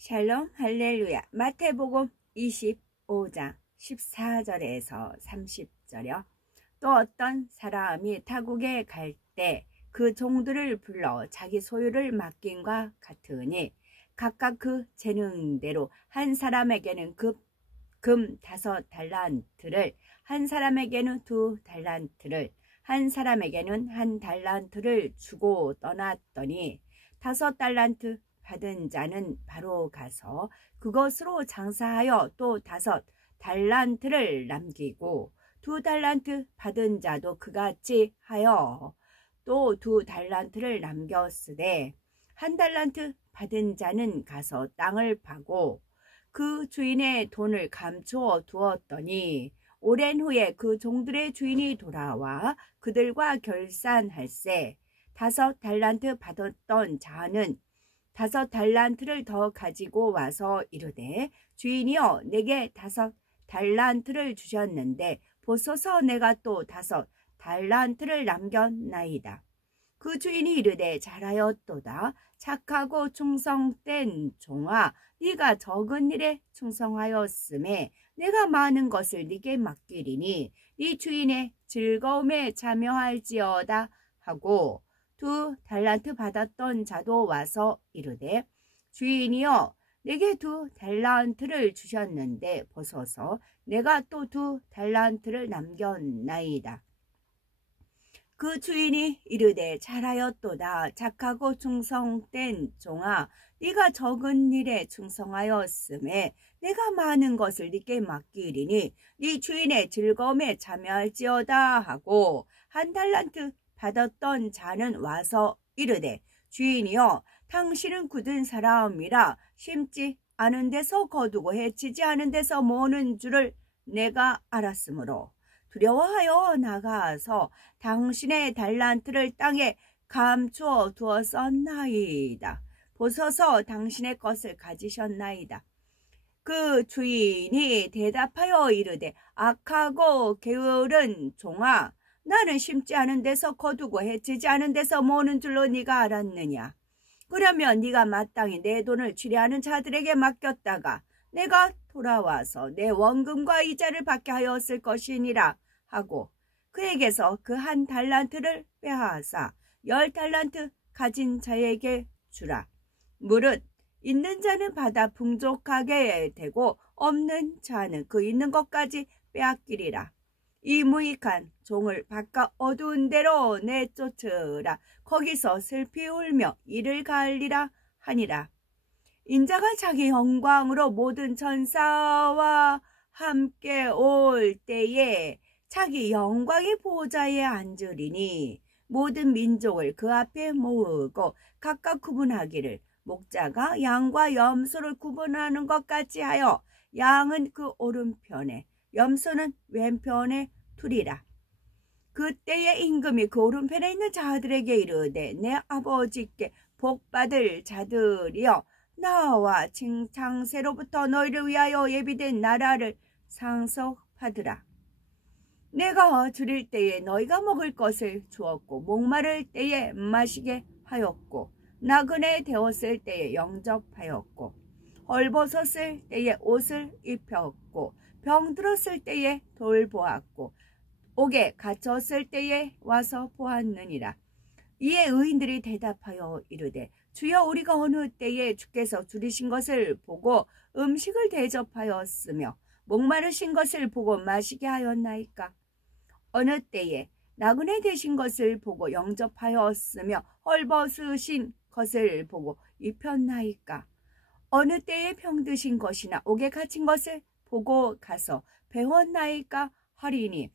샬롬 할렐루야. 마태복음 25장 14절에서 30절이요. 또 어떤 사람이 타국에 갈 때 그 종들을 불러 자기 소유를 맡김과 같으니 각각 그 재능대로 한 사람에게는 금 5달란트를, 한 사람에게는 2달란트를, 한 사람에게는 1달란트를 주고 떠났더니 5달란트 받은 자는 바로 가서 그것으로 장사하여 또 5달란트를 남기고 2달란트 받은 자도 그같이 하여 또 2달란트를 남겼으되 1달란트 받은 자는 가서 땅을 파고 그 주인의 돈을 감추어 두었더니 오랜 후에 그 종들의 주인이 돌아와 그들과 결산할세 5달란트 받았던 자는 5달란트를 더 가지고 와서 이르되 주인이여 내게 5달란트를 주셨는데 보소서 내가 또 5달란트를 남겼나이다. 그 주인이 이르되 잘하였도다. 착하고 충성된 종아, 네가 적은 일에 충성하였음에 내가 많은 것을 네게 맡기리니 네 주인의 즐거움에 참여할지어다 하고 2달란트 받았던 자도 와서 이르되 주인이여 내게 2달란트를 주셨는데 보소서 내가 또 2달란트를 남겼나이다. 그 주인이 이르되 잘하였도다. 착하고 충성된 종아, 네가 적은 일에 충성하였음에 내가 많은 것을 네게 맡기리니 네 주인의 즐거움에 참여할지어다 하고 1달란트 받았던 자는 와서 이르되 주인이여 당신은 굳은 사람이라 심지 않은 데서 거두고 해치지 않은 데서 모으는 줄을 내가 알았으므로 두려워하여 나가서 당신의 달란트를 땅에 감추어 두었었나이다. 보소서 당신의 것을 가지셨나이다. 그 주인이 대답하여 이르되 악하고 게으른 종아, 나는 심지 않은 데서 거두고 해치지 않은 데서 모으는 줄로 네가 알았느냐. 그러면 네가 마땅히 내 돈을 취리하는 자들에게 맡겼다가 내가 돌아와서 내 원금과 이자를 받게 하였을 것이니라 하고 그에게서 그 1달란트를 빼앗아 10달란트 가진 자에게 주라. 무릇 있는 자는 받아 풍족하게 되고 없는 자는 그 있는 것까지 빼앗기리라. 이 무익한 종을 바깥 어두운 데로 내쫓으라. 거기서 슬피 울며 이를 갈리라 하니라. 인자가 자기 영광으로 모든 천사와 함께 올 때에 자기 영광의 보좌에 앉으리니 모든 민족을 그 앞에 모으고 각각 구분하기를 목자가 양과 염소를 구분하는 것 같이 하여 양은 그 오른편에 염소는 왼편에 두리라. 그때의 임금이 그 오른편에 있는 자들에게 이르되 내 아버지께 복받을 자들이여 나와 창세로부터 너희를 위하여 예비된 나라를 상속하더라. 내가 줄일 때에 너희가 먹을 것을 주었고 목마를 때에 마시게 하였고 나그네 되었을 때에 영접하였고 헐벗었을 때에 옷을 입혔고 병들었을 때에 돌보았고 옥에 갇혔을 때에 와서 보았느니라. 이에 의인들이 대답하여 이르되 주여 우리가 어느 때에 주께서 줄이신 것을 보고 음식을 대접하였으며 목마르신 것을 보고 마시게 하였나이까. 어느 때에 나그네 되신 것을 보고 영접하였으며 헐벗으신 것을 보고 입혔나이까. 어느 때에 병드신 것이나 옥에 갇힌 것을 보고 가서 배웠나이까 하리니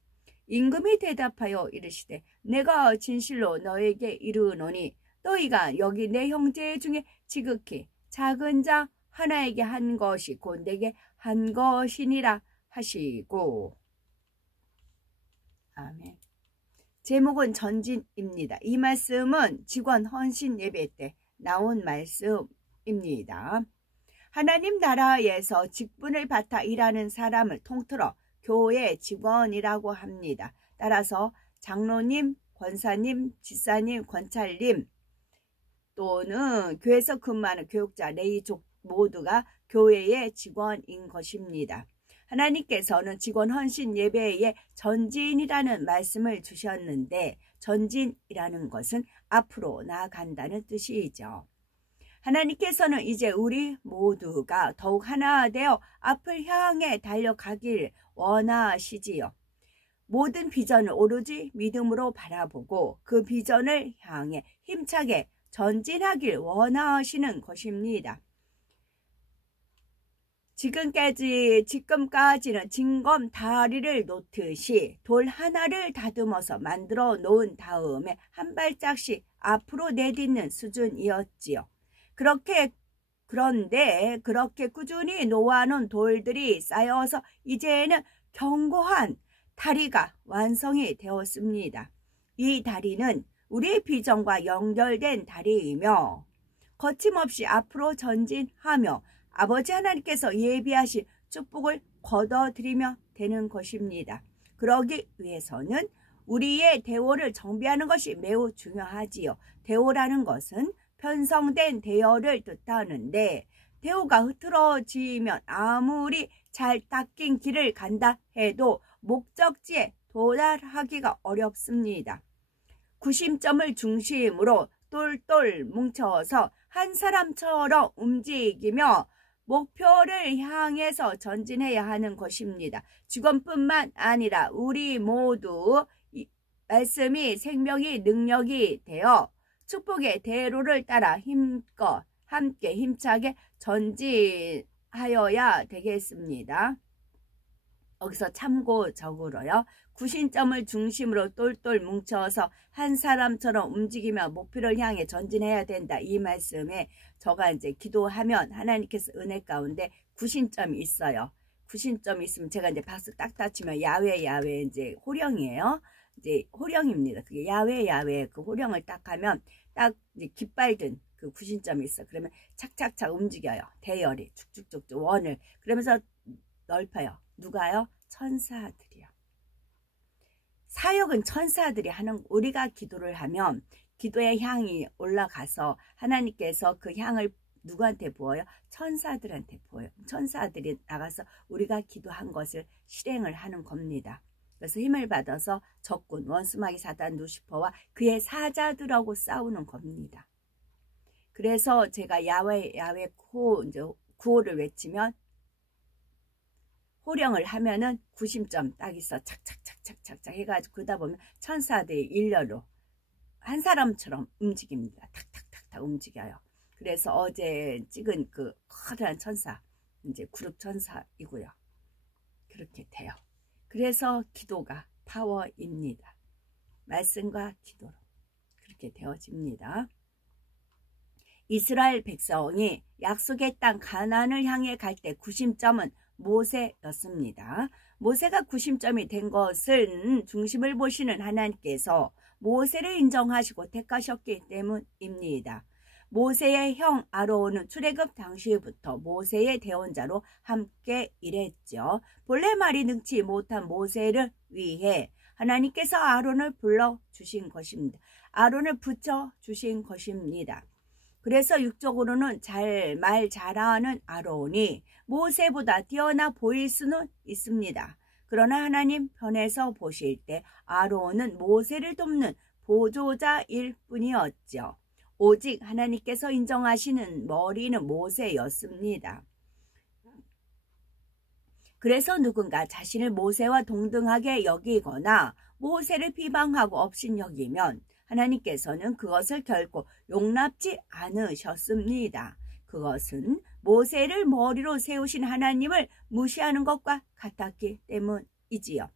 임금이 대답하여 이르시되 내가 진실로 너에게 이르노니 너희가 여기 내 형제 중에 지극히 작은 자 하나에게 한 것이 곧 내게 한 것이니라 하시고. 아멘. 제목은 전진입니다. 이 말씀은 직원 헌신 예배 때 나온 말씀입니다. 하나님 나라에서 직분을 맡아 일하는 사람을 통틀어 교회 직원이라고 합니다. 따라서 장로님, 권사님, 집사님, 권찰님 또는 교회에서 근무하는 교육자, 레이족 모두가 교회의 직원인 것입니다. 하나님께서는 직원 헌신 예배에 전진이라는 말씀을 주셨는데 전진이라는 것은 앞으로 나아간다는 뜻이죠. 하나님께서는 이제 우리 모두가 더욱 하나 되어 앞을 향해 달려가길 원하시지요. 모든 비전을 오로지 믿음으로 바라보고 그 비전을 향해 힘차게 전진하길 원하시는 것입니다. 지금까지는 징검 다리를 놓듯이 돌 하나를 다듬어서 만들어 놓은 다음에 한 발짝씩 앞으로 내딛는 수준이었지요. 그런데 그렇게 꾸준히 놓아놓은 돌들이 쌓여서 이제는 견고한 다리가 완성이 되었습니다. 이 다리는 우리의 비전과 연결된 다리이며 거침없이 앞으로 전진하며 아버지 하나님께서 예비하신 축복을 거둬들이며 되는 것입니다. 그러기 위해서는 우리의 대오를 정비하는 것이 매우 중요하지요. 대오라는 것은 편성된 대어를 뜻하는데 대오가 흐트러지면 아무리 잘 닦인 길을 간다 해도 목적지에 도달하기가 어렵습니다. 구심점을 중심으로 똘똘 뭉쳐서 한 사람처럼 움직이며 목표를 향해서 전진해야 하는 것입니다. 직원뿐만 아니라 우리 모두 말씀이 생명이 능력이 되어 축복의 대로를 따라 힘껏 함께 힘차게 전진하여야 되겠습니다. 여기서 참고적으로요. 구심점을 중심으로 똘똘 뭉쳐서 한 사람처럼 움직이며 목표를 향해 전진해야 된다. 이 말씀에 저가 이제 기도하면 하나님께서 은혜 가운데 구심점이 있어요. 구심점이 있으면 제가 이제 박수 딱딱 치면 야외 이제 호령이에요. 이제 호령입니다. 그게 야외 그 호령을 딱 하면 딱 이제 깃발 든 그 구심점이 있어. 그러면 착착착 움직여요. 대열이 쭉쭉쭉쭉 원을 그러면서 넓혀요. 누가요? 천사들이요. 사역은 천사들이 하는, 우리가 기도를 하면 기도의 향이 올라가서 하나님께서 그 향을 누구한테 부어요? 천사들한테 부어요. 천사들이 나가서 우리가 기도한 것을 실행을 하는 겁니다. 그래서 힘을 받아서 적군, 원수마귀 사단 루시퍼와 그의 사자들하고 싸우는 겁니다. 그래서 제가 야외 구호를 외치면 호령을 하면은 구심점 딱 있어. 착착착착착 해가지고 그러다 보면 천사들이 일렬로 한 사람처럼 움직입니다. 탁탁탁탁 움직여요. 그래서 어제 찍은 그 커다란 천사, 이제 그룹 천사이고요. 그렇게 돼요. 그래서 기도가 파워입니다. 말씀과 기도로 그렇게 되어집니다. 이스라엘 백성이 약속의 땅 가나안을 향해 갈 때 구심점은 모세였습니다. 모세가 구심점이 된 것은 중심을 보시는 하나님께서 모세를 인정하시고 택하셨기 때문입니다. 모세의 형 아론은 출애굽 당시부터 모세의 대원자로 함께 일했죠. 본래 말이 능치 못한 모세를 위해 하나님께서 아론을 불러주신 것입니다. 아론을 붙여주신 것입니다. 그래서 육적으로는 말 잘하는 아론이 모세보다 뛰어나 보일 수는 있습니다. 그러나 하나님 편에서 보실 때 아론은 모세를 돕는 보조자일 뿐이었죠. 오직 하나님께서 인정하시는 머리는 모세였습니다. 그래서 누군가 자신을 모세와 동등하게 여기거나 모세를 비방하고 업신여기면 하나님께서는 그것을 결코 용납지 않으셨습니다. 그것은 모세를 머리로 세우신 하나님을 무시하는 것과 같았기 때문이지요.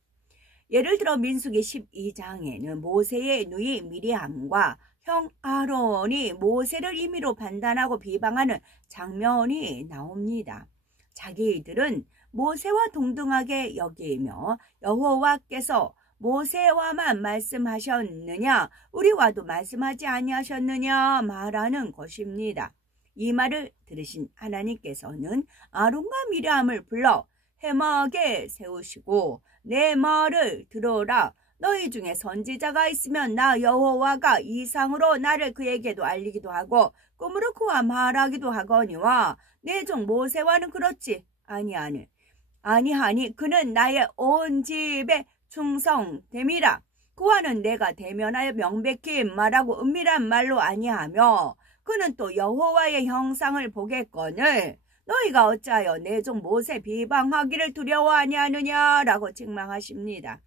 예를 들어 민수기 12장에는 모세의 누이 미리암과 형 아론이 모세를 임의로 판단하고 비방하는 장면이 나옵니다. 자기들은 모세와 동등하게 여기며 여호와께서 모세와만 말씀하셨느냐 우리와도 말씀하지 아니하셨느냐 말하는 것입니다. 이 말을 들으신 하나님께서는 아론과 미리암을 불러 회막에 세우시고 내 말을 들어라. 너희 중에 선지자가 있으면 나 여호와가 이상으로 나를 그에게도 알리기도 하고 꿈으로 그와 말하기도 하거니와 내 종 모세와는 그렇지 아니하니 그는 나의 온 집에 충성됨이라. 그와는 내가 대면하여 명백히 말하고 은밀한 말로 아니하며 그는 또 여호와의 형상을 보겠거늘 너희가 어찌하여 내 종 모세 비방하기를 두려워 아니하느냐라고 책망하십니다.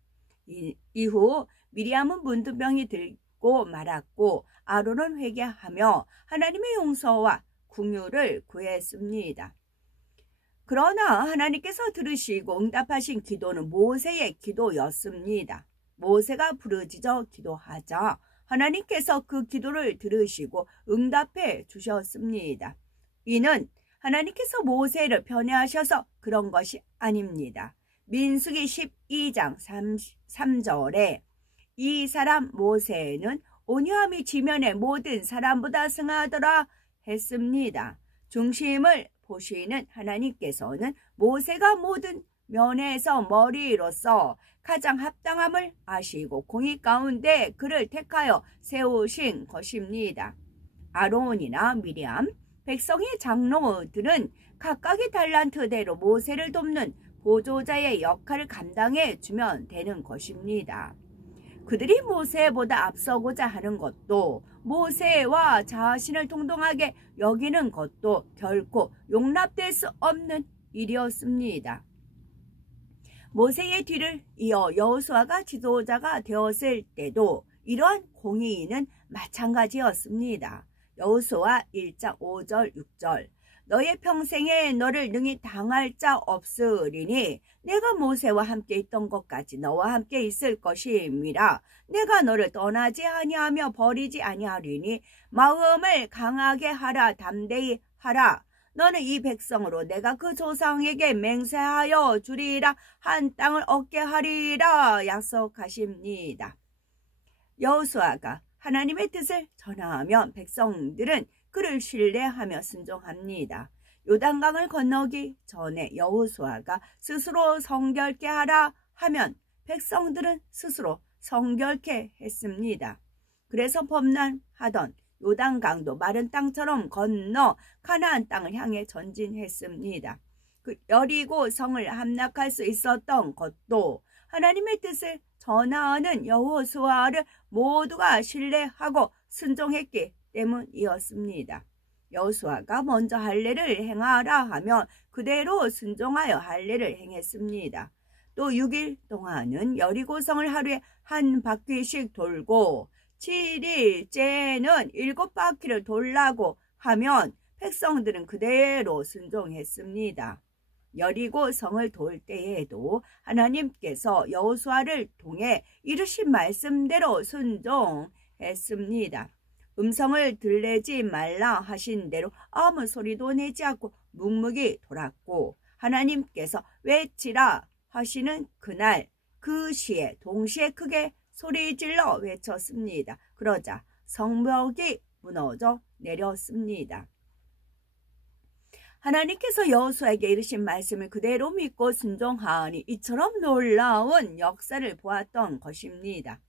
이후 미리암은 문두병이 들고 말았고 아론은 회개하며 하나님의 용서와 긍휼을 구했습니다. 그러나 하나님께서 들으시고 응답하신 기도는 모세의 기도였습니다. 모세가 부르짖어 기도하자 하나님께서 그 기도를 들으시고 응답해 주셨습니다. 이는 하나님께서 모세를 편애하셔서 그런 것이 아닙니다. 민수기 12장 3절에 이 사람 모세는 온유함이 지면의 모든 사람보다 승하더라 했습니다. 중심을 보시는 하나님께서는 모세가 모든 면에서 머리로서 가장 합당함을 아시고 공의 가운데 그를 택하여 세우신 것입니다. 아론이나 미리암, 백성의 장로들은 각각의 달란트대로 모세를 돕는 보조자의 역할을 감당해 주면 되는 것입니다. 그들이 모세보다 앞서고자 하는 것도 모세와 자신을 동등하게 여기는 것도 결코 용납될 수 없는 일이었습니다. 모세의 뒤를 이어 여호수아가 지도자가 되었을 때도 이러한 공의는 마찬가지였습니다. 여호수아 1장 5절 6절 너의 평생에 너를 능히 당할 자 없으리니 내가 모세와 함께 있던 것까지 너와 함께 있을 것임이라. 내가 너를 떠나지 아니하며 버리지 아니하리니 마음을 강하게 하라 담대히 하라. 너는 이 백성으로 내가 그 조상에게 맹세하여 주리라 한 땅을 얻게 하리라 약속하십니다. 여호수아가 하나님의 뜻을 전하면 백성들은 그를 신뢰하며 순종합니다. 요단강을 건너기 전에 여호수아가 스스로 성결케 하라 하면 백성들은 스스로 성결케 했습니다. 그래서 범람하던 요단강도 마른 땅처럼 건너 가나안 땅을 향해 전진했습니다. 그 여리고 성을 함락할 수 있었던 것도 하나님의 뜻을 전하는 여호수아를 모두가 신뢰하고 순종했기 때문이었습니다. 여호수아가 먼저 할례를 행하라 하면 그대로 순종하여 할례를 행했습니다. 또 6일 동안은 여리고성을 하루에 한 바퀴씩 돌고 7일째는 7바퀴를 돌라고 하면 백성들은 그대로 순종했습니다. 여리고성을 돌 때에도 하나님께서 여호수아를 통해 이르신 말씀대로 순종했습니다. 음성을 들내지 말라 하신 대로 아무 소리도 내지 않고 묵묵히 돌았고 하나님께서 외치라 하시는 그날 그 시에 동시에 크게 소리질러 외쳤습니다. 그러자 성벽이 무너져 내렸습니다. 하나님께서 여호수아에게 이르신 말씀을 그대로 믿고 순종하니 이처럼 놀라운 역사를 보았던 것입니다.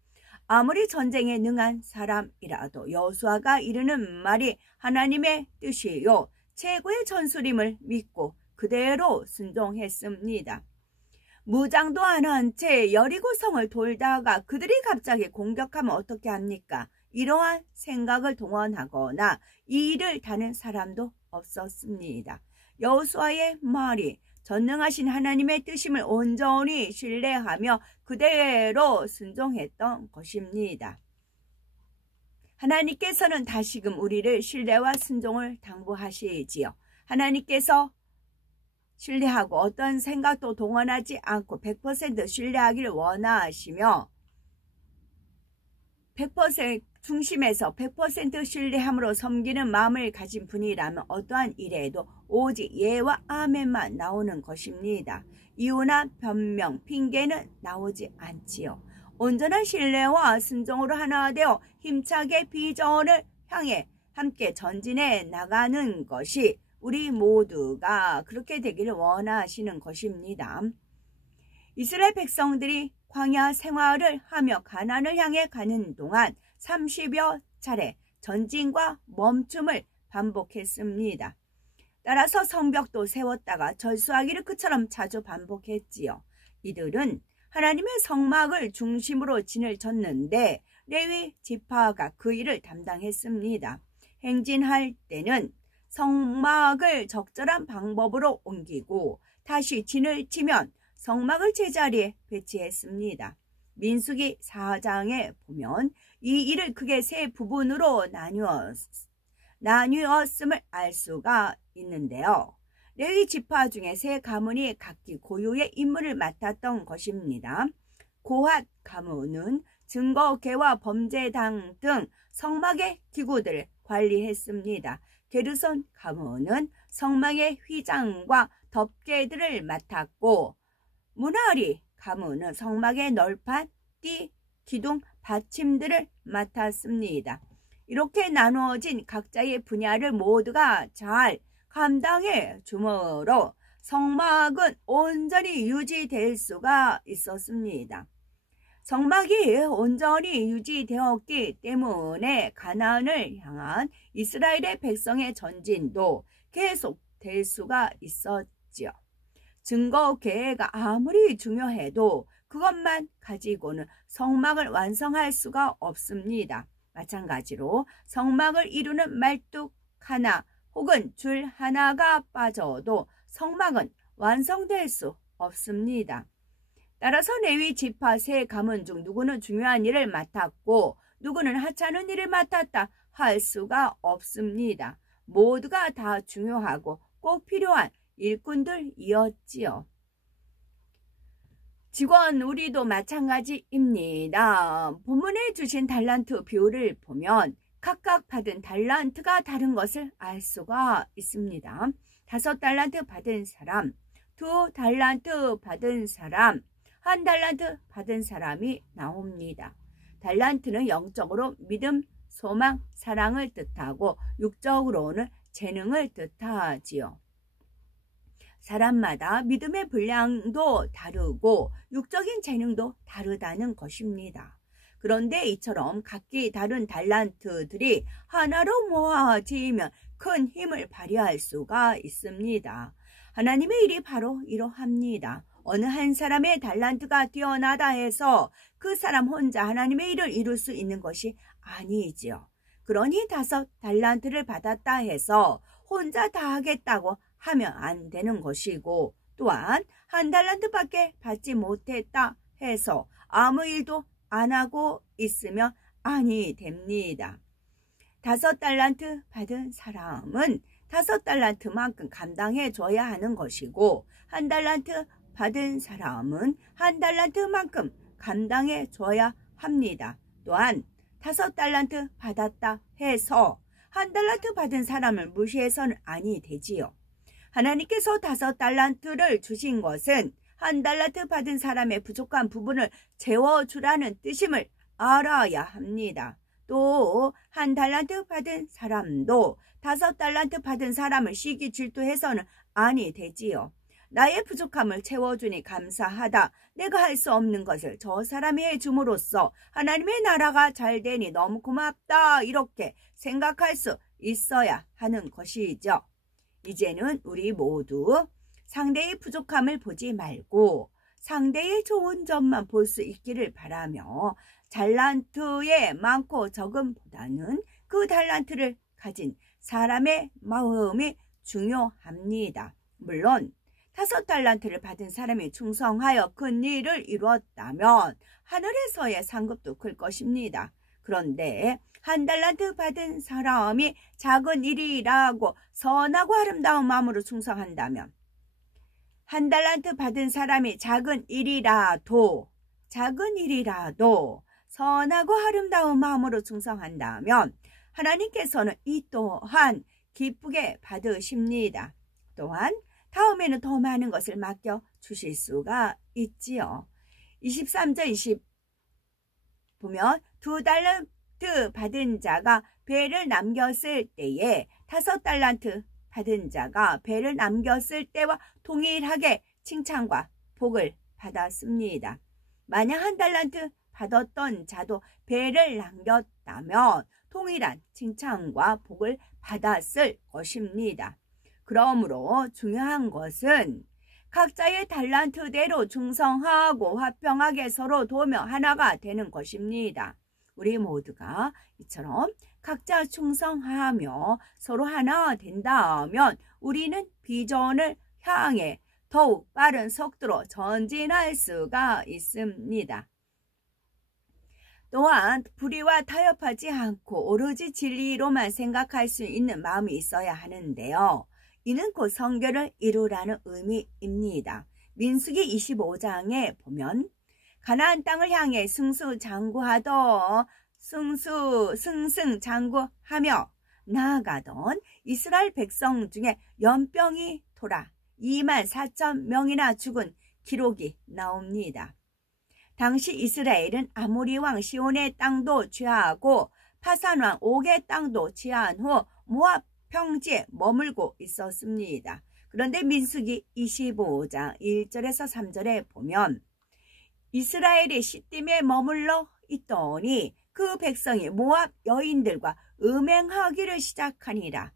아무리 전쟁에 능한 사람이라도 여호수아가 이르는 말이 하나님의 뜻이요 최고의 전술임을 믿고 그대로 순종했습니다. 무장도 안 한 채 여리고성을 돌다가 그들이 갑자기 공격하면 어떻게 합니까? 이러한 생각을 동원하거나 이 일을 다는 사람도 없었습니다. 여호수아의 말이 전능하신 하나님의 뜻임을 온전히 신뢰하며 그대로 순종했던 것입니다. 하나님께서는 다시금 우리를 신뢰와 순종을 당부하시지요. 하나님께서 신뢰하고 어떤 생각도 동원하지 않고 100% 신뢰하기를 원하시며 100% 중심에서 100% 신뢰함으로 섬기는 마음을 가진 분이라면 어떠한 일에도 오직 예와 아멘만 나오는 것입니다. 이유나 변명, 핑계는 나오지 않지요. 온전한 신뢰와 순종으로 하나 되어 힘차게 비전을 향해 함께 전진해 나가는 것이 우리 모두가 그렇게 되기를 원하시는 것입니다. 이스라엘 백성들이 광야 생활을 하며 가나안을 향해 가는 동안 30여 차례 전진과 멈춤을 반복했습니다. 따라서 성벽도 세웠다가 절수하기를 그처럼 자주 반복했지요. 이들은 하나님의 성막을 중심으로 진을 쳤는데 레위 지파가 그 일을 담당했습니다. 행진할 때는 성막을 적절한 방법으로 옮기고 다시 진을 치면 성막을 제자리에 배치했습니다. 민수기 4장에 보면 이 일을 크게 세 부분으로 나뉘었음을 알 수가 있는데요. 레위 지파 중에 세 가문이 각기 고유의 임무를 맡았던 것입니다. 고핫 가문은 증거계와 범죄당 등 성막의 기구들을 관리했습니다. 게르손 가문은 성막의 휘장과 덮개들을 맡았고 무라리 가문은 성막의 널판, 띠, 기둥, 받침들을 맡았습니다. 이렇게 나누어진 각자의 분야를 모두가 잘 감당해 주므로 성막은 온전히 유지될 수가 있었습니다. 성막이 온전히 유지되었기 때문에 가나안을 향한 이스라엘의 백성의 전진도 계속될 수가 있었지요. 증거계가 아무리 중요해도 그것만 가지고는 성막을 완성할 수가 없습니다. 마찬가지로 성막을 이루는 말뚝 하나 혹은 줄 하나가 빠져도 성막은 완성될 수 없습니다. 따라서 레위 지파 세 가문 중 누구는 중요한 일을 맡았고 누구는 하찮은 일을 맡았다 할 수가 없습니다. 모두가 다 중요하고 꼭 필요한 일꾼들이었지요. 직원 우리도 마찬가지입니다. 본문에 주신 달란트 비율을 보면 각각 받은 달란트가 다른 것을 알 수가 있습니다. 5달란트 받은 사람, 2달란트 받은 사람, 1달란트 받은 사람이 나옵니다. 달란트는 영적으로 믿음, 소망, 사랑을 뜻하고 육적으로는 재능을 뜻하지요. 사람마다 믿음의 분량도 다르고 육적인 재능도 다르다는 것입니다. 그런데 이처럼 각기 다른 달란트들이 하나로 모아지면 큰 힘을 발휘할 수가 있습니다. 하나님의 일이 바로 이러합니다. 어느 한 사람의 달란트가 뛰어나다 해서 그 사람 혼자 하나님의 일을 이룰 수 있는 것이 아니지요. 그러니 5달란트를 받았다 해서 혼자 다 하겠다고 하면 안 되는 것이고, 또한 1달란트밖에 받지 못했다 해서 아무 일도 안 하고 있으면 아니 됩니다. 5달란트 받은 사람은 5달란트만큼 감당해 줘야 하는 것이고 1달란트 받은 사람은 1달란트만큼 감당해 줘야 합니다. 또한 5달란트 받았다 해서 1달란트 받은 사람을 무시해서는 아니 되지요. 하나님께서 5달란트를 주신 것은 1달란트 받은 사람의 부족한 부분을 채워주라는 뜻임을 알아야 합니다. 또 1달란트 받은 사람도 5달란트 받은 사람을 시기 질투해서는 아니 되지요. 나의 부족함을 채워주니 감사하다. 내가 할 수 없는 것을 저 사람이 해줌으로써 하나님의 나라가 잘 되니 너무 고맙다. 이렇게 생각할 수 있어야 하는 것이죠. 이제는 우리 모두 상대의 부족함을 보지 말고 상대의 좋은 점만 볼 수 있기를 바라며 달란트의 많고 적음보다는 그 달란트를 가진 사람의 마음이 중요합니다. 물론 5달란트를 받은 사람이 충성하여 큰 일을 이루었다면 하늘에서의 상급도 클 것입니다. 그런데 1달란트 받은 사람이 작은 일이라고 선하고 아름다운 마음으로 충성한다면 1달란트 받은 사람이 작은 일이라도 선하고 아름다운 마음으로 충성한다면 하나님께서는 이 또한 기쁘게 받으십니다. 또한 다음에는 더 많은 것을 맡겨 주실 수가 있지요. 23절 20 보면 2달란트 받은 자가 배를 남겼을 때에 5달란트 받은 자가 배를 남겼을 때와 동일하게 칭찬과 복을 받았습니다. 만약 1달란트 받았던 자도 배를 남겼다면 동일한 칭찬과 복을 받았을 것입니다. 그러므로 중요한 것은 각자의 달란트대로 충성하고 화평하게 서로 도우며 하나가 되는 것입니다. 우리 모두가 이처럼 각자 충성하며 서로 하나 된다면 우리는 비전을 향해 더욱 빠른 속도로 전진할 수가 있습니다. 또한 불의와 타협하지 않고 오로지 진리로만 생각할 수 있는 마음이 있어야 하는데요. 이는 곧 성결을 이루라는 의미입니다. 민수기 25장에 보면 가나안 땅을 향해 승승장구하며 나아가던 이스라엘 백성 중에 연병이 돌아 24,000명이나 죽은 기록이 나옵니다. 당시 이스라엘은 아모리 왕 시온의 땅도 취하고 파산 왕 옥의 땅도 취한 후 모압 평지에 머물고 있었습니다. 그런데 민수기 25장 1절에서 3절에 보면 이스라엘이 시딤에 머물러 있더니 그 백성이 모압 여인들과 음행하기를 시작하니라.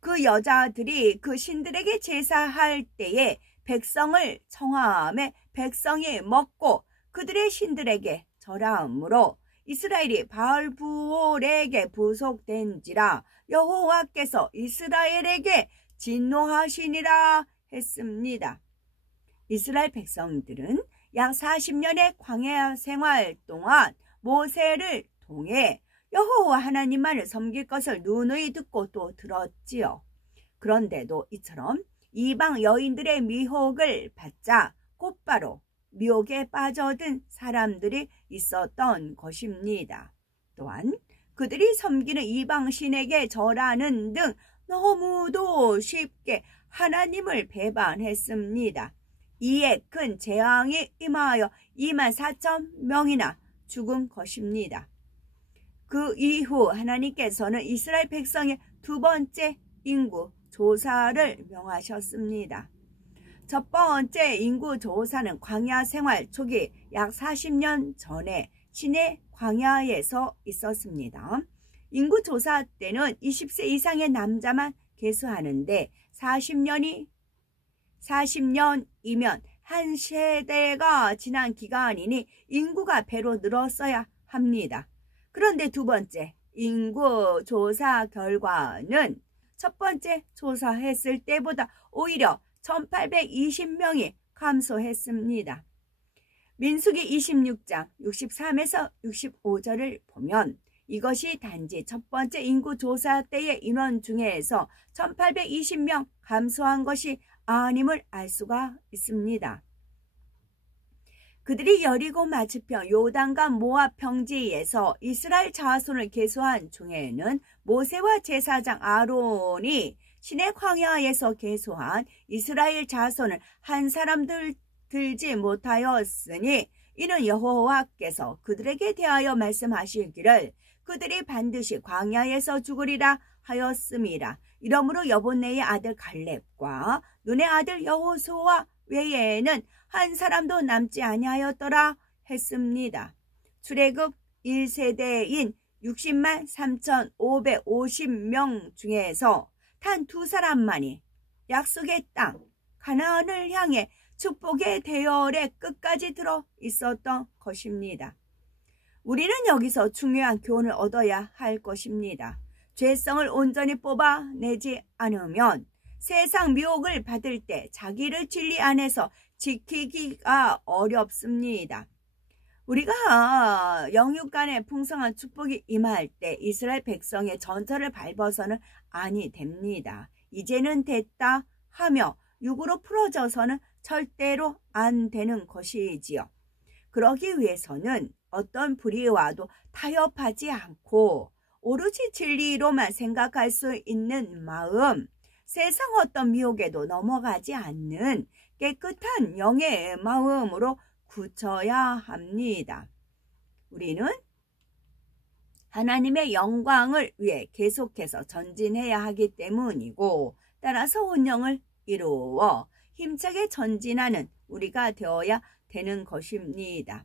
그 여자들이 그 신들에게 제사할 때에 백성을 청하하며 백성이 먹고 그들의 신들에게 절하므로 이스라엘이 바알부올에게 부속된지라 여호와께서 이스라엘에게 진노하시니라 했습니다. 이스라엘 백성들은 약 40년의 광야 생활 동안 모세를 통해 여호와 하나님만을 섬길 것을 누누이 듣고 또 들었지요. 그런데도 이처럼 이방 여인들의 미혹을 받자 곧바로 미혹에 빠져든 사람들이 있었던 것입니다. 또한 그들이 섬기는 이방 신에게 절하는 등 너무도 쉽게 하나님을 배반했습니다. 이에 큰 재앙이 임하여 24,000명이나 죽은 것입니다. 그 이후 하나님께서는 이스라엘 백성의 두 번째 인구 조사를 명하셨습니다. 첫 번째 인구 조사는 광야 생활 초기 약 40년 전에 시내 광야에서 있었습니다. 인구 조사 때는 20세 이상의 남자만 계수하는데 40년이면 한 세대가 지난 기간이니 인구가 배로 늘었어야 합니다. 그런데 두 번째 인구 조사 결과는 첫 번째 조사했을 때보다 오히려 1820명이 감소했습니다. 민수기 26장 63에서 65절을 보면 이것이 단지 첫 번째 인구 조사 때의 인원 중에서 1820명 감소한 것이 아님을 알 수가 있습니다. 그들이 여리고 마츠평 요단강 모압 평지에서 이스라엘 자손을 계수한 중에는 모세와 제사장 아론이 시내 광야에서 계수한 이스라엘 자손을 한 사람들 들지 못하였으니 이는 여호와께서 그들에게 대하여 말씀하시기를 그들이 반드시 광야에서 죽으리라 하였음이라. 이러므로 여본네의 아들 갈렙과 눈의 아들 여호수아 외에는 한 사람도 남지 아니하였더라 했습니다. 출애굽 1세대인 603,550명 중에서 단 두 사람만이 약속의 땅 가나안을 향해 축복의 대열에 끝까지 들어 있었던 것입니다. 우리는 여기서 중요한 교훈을 얻어야 할 것입니다. 죄성을 온전히 뽑아내지 않으면 세상 미혹을 받을 때 자기를 진리 안에서 지키기가 어렵습니다. 우리가 영육 간의 풍성한 축복이 임할 때 이스라엘 백성의 전철을 밟아서는 아니 됩니다. 이제는 됐다 하며 육으로 풀어져서는 절대로 안 되는 것이지요. 그러기 위해서는 어떤 불의와도 타협하지 않고 오로지 진리로만 생각할 수 있는 마음, 세상 어떤 미혹에도 넘어가지 않는 깨끗한 영의 마음으로 굳혀야 합니다. 우리는 하나님의 영광을 위해 계속해서 전진해야 하기 때문이고 따라서 운영을 이루어 힘차게 전진하는 우리가 되어야 되는 것입니다.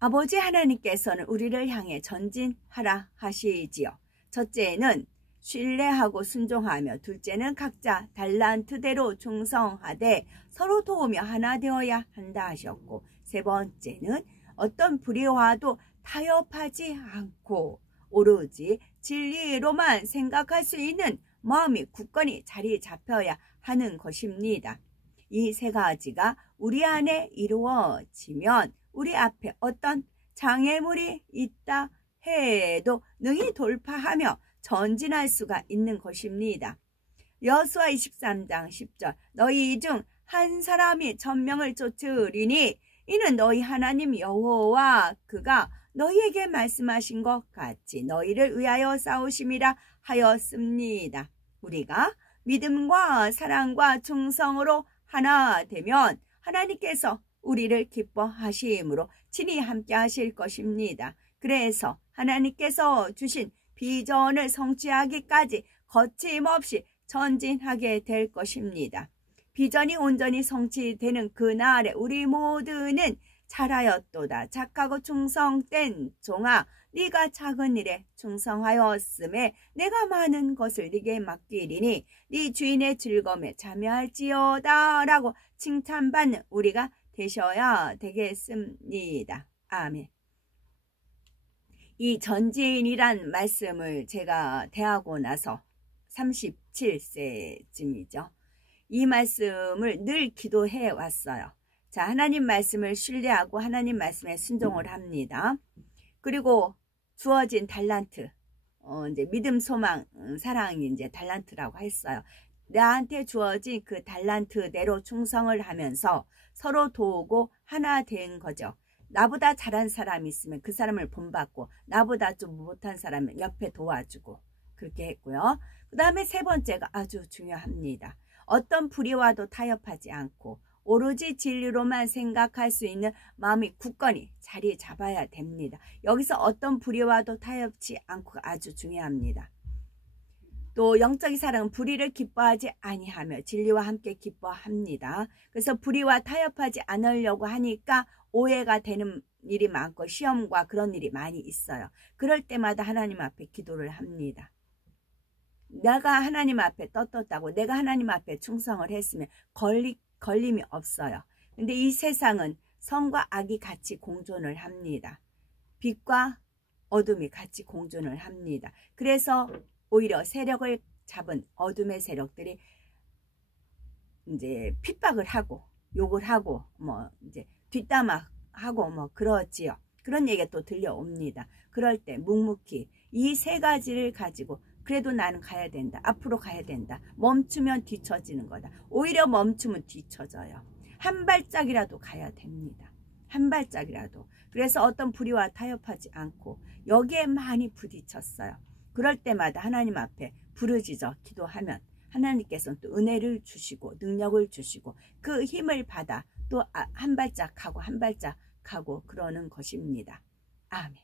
아버지 하나님께서는 우리를 향해 전진하라 하시지요. 첫째는 신뢰하고 순종하며, 둘째는 각자 달란트대로 충성하되 서로 도우며 하나 되어야 한다 하셨고, 세 번째는 어떤 불의와도 타협하지 않고 오로지 진리로만 생각할 수 있는 마음이 굳건히 자리 잡혀야 하는 것입니다. 이 세 가지가 우리 안에 이루어지면 우리 앞에 어떤 장애물이 있다 해도 능히 돌파하며 전진할 수가 있는 것입니다. 여호수아 23장 10절 너희 중 한 사람이 천명을 쫓으리니 이는 너희 하나님 여호와 그가 너희에게 말씀하신 것 같이 너희를 위하여 싸우심이라 하였습니다. 우리가 믿음과 사랑과 충성으로 하나 되면 하나님께서 우리를 기뻐하심으로 친히 함께 하실 것입니다. 그래서 하나님께서 주신 비전을 성취하기까지 거침없이 전진하게 될 것입니다. 비전이 온전히 성취되는 그날에 우리 모두는 잘하였도다 착하고 충성된 종아 네가 작은 일에 충성하였음에 내가 많은 것을 네게 맡기리니 네 주인의 즐거움에 참여할지어다 라고 칭찬받는 우리가 되셔야 되겠습니다. 아멘. 이 전진이란 말씀을 제가 대하고 나서 37세쯤이죠. 이 말씀을 늘 기도해 왔어요. 자, 하나님 말씀을 신뢰하고 하나님 말씀에 순종을 합니다. 그리고 주어진 달란트, 이제 믿음, 소망, 사랑이 이제 달란트라고 했어요. 나한테 주어진 그 달란트대로 충성을 하면서 서로 도우고 하나 된 거죠. 나보다 잘한 사람이 있으면 그 사람을 본받고 나보다 좀 못한 사람은 옆에 도와주고 그렇게 했고요. 그 다음에 세 번째가 아주 중요합니다. 어떤 불의와도 타협하지 않고 오로지 진리로만 생각할 수 있는 마음이 굳건히 자리 잡아야 됩니다. 여기서 어떤 불의와도 타협치 않고 아주 중요합니다. 또 영적인 사랑은 불의를 기뻐하지 아니하며 진리와 함께 기뻐합니다. 그래서 불의와 타협하지 않으려고 하니까 오해가 되는 일이 많고 시험과 그런 일이 많이 있어요. 그럴 때마다 하나님 앞에 기도를 합니다. 내가 하나님 앞에 떳떳하고 내가 하나님 앞에 충성을 했으면 걸림이 없어요. 근데 이 세상은 선과 악이 같이 공존을 합니다. 빛과 어둠이 같이 공존을 합니다. 그래서 오히려 세력을 잡은 어둠의 세력들이 이제 핍박을 하고 욕을 하고 뭐 이제 뒷담화하고 뭐 그러지요. 그런 얘기가 또 들려옵니다. 그럴 때 묵묵히 이 세 가지를 가지고 그래도 나는 가야 된다. 앞으로 가야 된다. 멈추면 뒤처지는 거다. 오히려 멈추면 뒤처져요. 한 발짝이라도 가야 됩니다. 한 발짝이라도. 그래서 어떤 불의와 타협하지 않고 여기에 많이 부딪혔어요. 그럴 때마다 하나님 앞에 부르짖어 기도하면 하나님께서는 또 은혜를 주시고 능력을 주시고 그 힘을 받아 또 한 발짝 하고 한 발짝 하고 그러는 것입니다. 아멘.